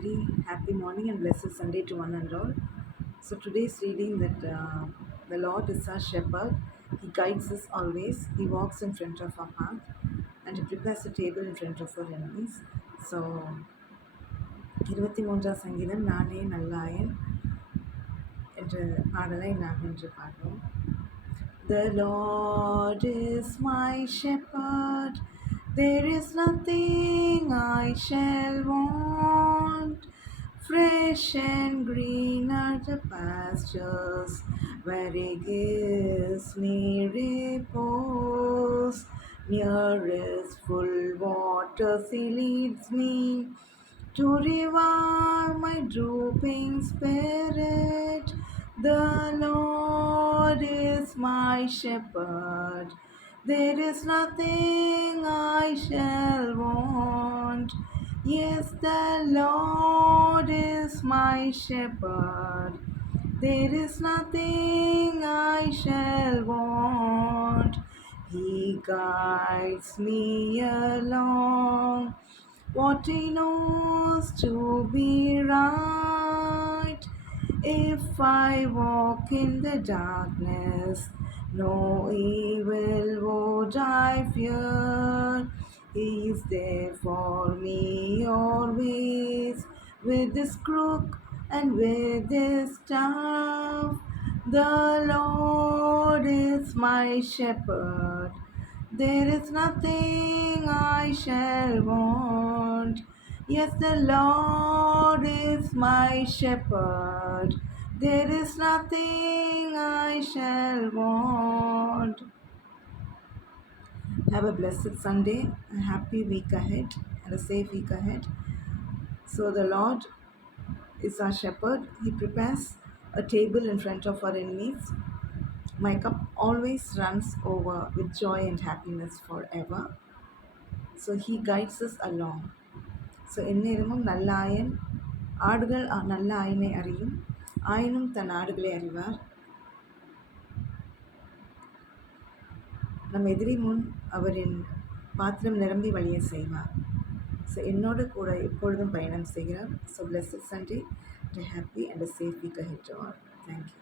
very happy morning and blessed Sunday to one and all. So today's reading that the Lord is our shepherd. He guides us always. He walks in front of our path and he prepares a table in front of our enemies. So 23 சங்கீதம் நானே நல்லாயன் என்ற பாடலை நாம் இன்று பார்ப்போம். The Lord is my shepherd, there is nothing I shall want. Fresh and green are the pastures where He gives me repose. Near His full waters He leads me to revive my drooping spirit. The Lord is my shepherd, there is nothing I shall want. Yes, the Lord is my shepherd, there is nothing I shall want. He guides me along what He knows to be right. If I walk in the darkness, no evil would I fear. He is there for me always, with His crook and with His staff. The Lord is my shepherd, there is nothing I shall want. Yes, the Lord is my shepherd, there is nothing I shall want. Have a blessed Sunday, a happy week ahead, and a safe week ahead. So, the Lord is our shepherd. He prepares a table in front of our enemies. My cup always runs over with joy and happiness forever. So He guides us along. So எந்நேரமும் நல்ல ஆயன் ஆடுகள் நல்ல ஆயனை அறியும், ஆயனும் தன் ஆடுகளை அறிவார். நம் எதிரி முன் அவரின் பாத்திரம் நிரம்பி வழிய செய்வார். ஸோ என்னோடு கூட எப்பொழுதும் பயணம் செய்கிறார். So blessed Sunday, happy and safe week ahead to all. Thank you.